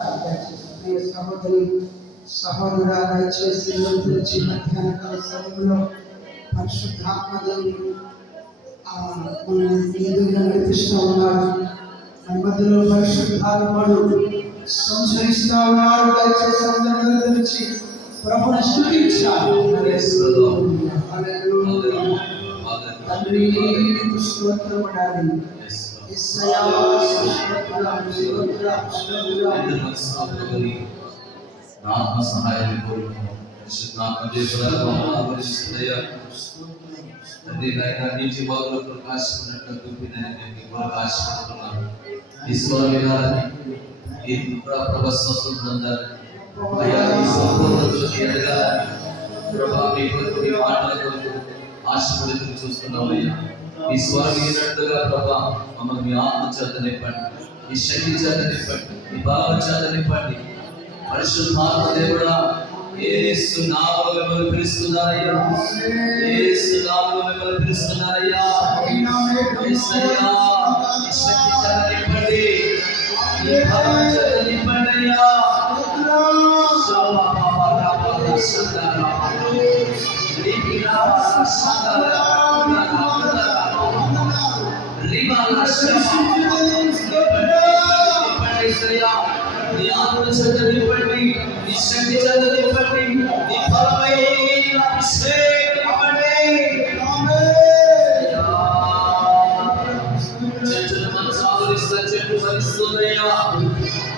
ప్రియ సహోదరి సహోదరా దయచేసి ఈ మధ్యాహ్న సమయంలో పరిశుద్ధాత్మ ఎదురుగా నడిపిస్తూ మన మధ్యలో పరిశుద్ధాత్మడు సంచరిస్తూ దయచేసి అందరి గురించి ప్రభుని స్థుతించాలి తండ్రి స్తోత్రం. ఆత్మ సహాయాన్ని కోరుకున్నాం నీటి బాగులో చూపినని ప్రకాశిస్తున్నాను ఈ స్వర వినాలని ఈ అయ్యా ఈ ఎదగాలని ప్రభా మీ కొరకు మీ మాటల కొరకు ఆశపడి చూస్తున్నాం అయ్యా. ఈ స్వరం వినట్టుగా ప్రభా మమ్మల్ని మీ ఆత్మ చేత నింపండి. మీ శక్తి చేత నింపండి. మీ భావ చేత నింపండి. పరిశుద్ధాత్మ దేవుడా ఏసు నామములో మిమ్మల్ని పిలుస్తున్నారయ్యా. ఏసు నామములో మిమ్మల్ని పిలుస్తున్నారయ్యా. యేసయ్యా ఈ శక్తి చేత నింపండి. మీ భావం చేత నింపండి అయ్యా.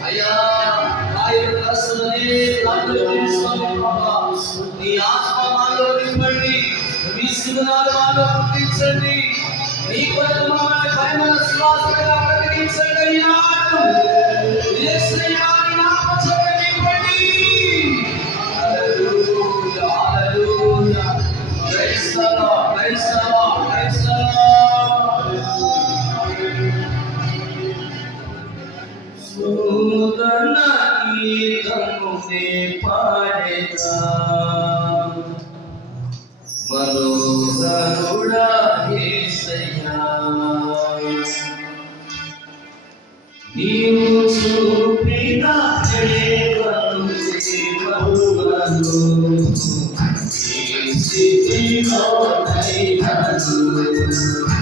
అయ్యా ఆయన రాసులని నాతో తెలుసుకోండి ప్రభా. నీ ఆత్మ మాలో నింపండి మీ సుగుణాలు మాలో పుట్టించండి Thank you.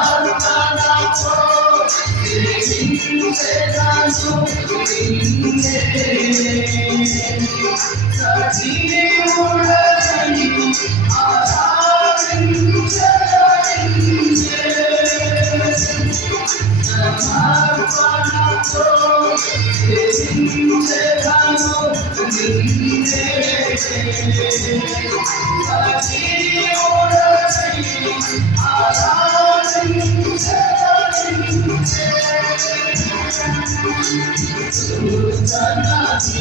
I'm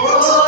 Oh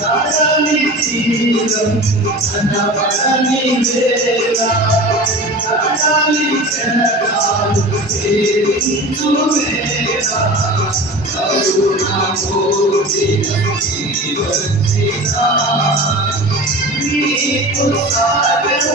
రాజాని తీరం అన్నపడని వేళ రాజాని చెనకాలు చేరించు వేళ కరుణా కోరిన జీవచ్చినా నీకు సాగరు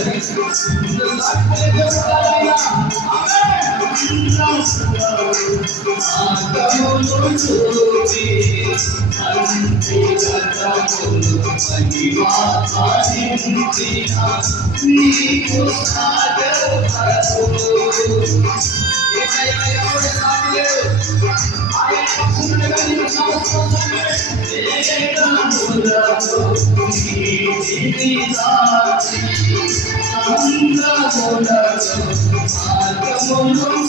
Amen. ఆ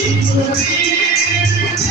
రాజాని చెనకాలు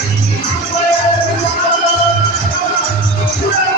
Thank you.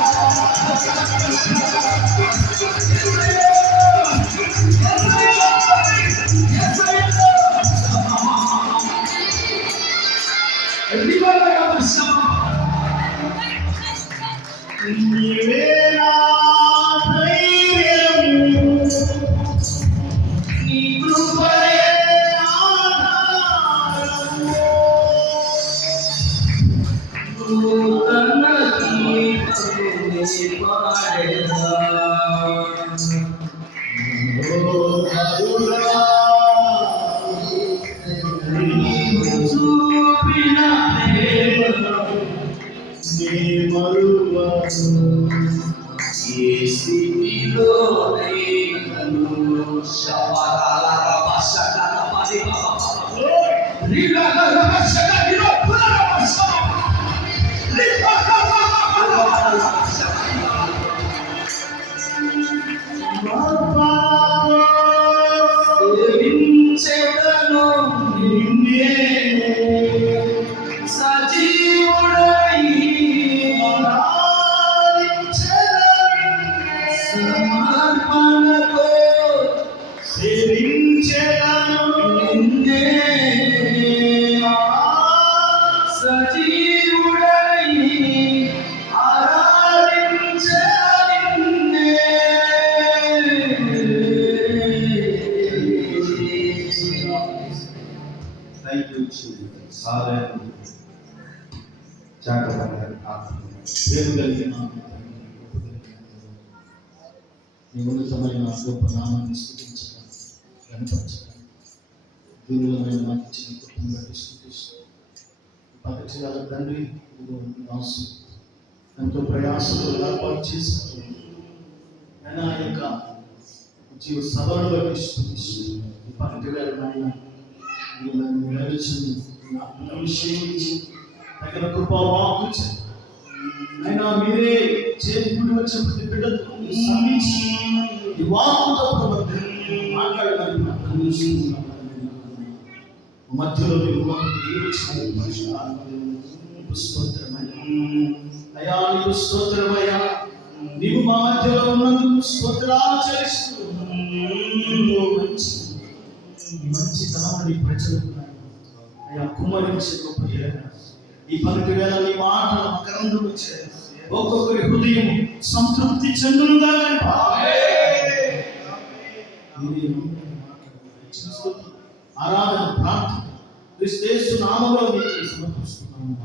Oh, I'm not here to గొప్ప నామాన్ని స్థుతించడం కనపరచడం దీనిలోమైన మాకు ఇచ్చిన కుటుంబం బట్టి స్థుతిస్తూ పక్కటి వాళ్ళ తండ్రి ఇదిగో ఎంతో ప్రయాసంతో ఏర్పాటు చేసిన ఆయన ఆ యొక్క జీవ సభను బట్టి స్థుతిస్తూ పక్కటి నాయన తగిన అయినా మీరే చేతి వచ్చిన ప్రతి బిడ్డతో సమీక్ష ఈ వాక్కుతో మాట్లాడడానికి మధ్యలో నీకు స్తోత్రమయ్యా నీవు మా మధ్యలో ఉన్నందుకు స్తోత్రాలు మంచి మంచి తనముడి అయ్యా కుమరించే గొప్ప ఈ పనికి వేళ నీ మాట మకరందుకు వచ్చాయి ఒక్కొక్కరి హృదయం సంతృప్తి చెందునుగా ఆరాధన ప్రార్థన క్రిస్తేసు నామంలో మీకు సమర్పిస్తున్నాము.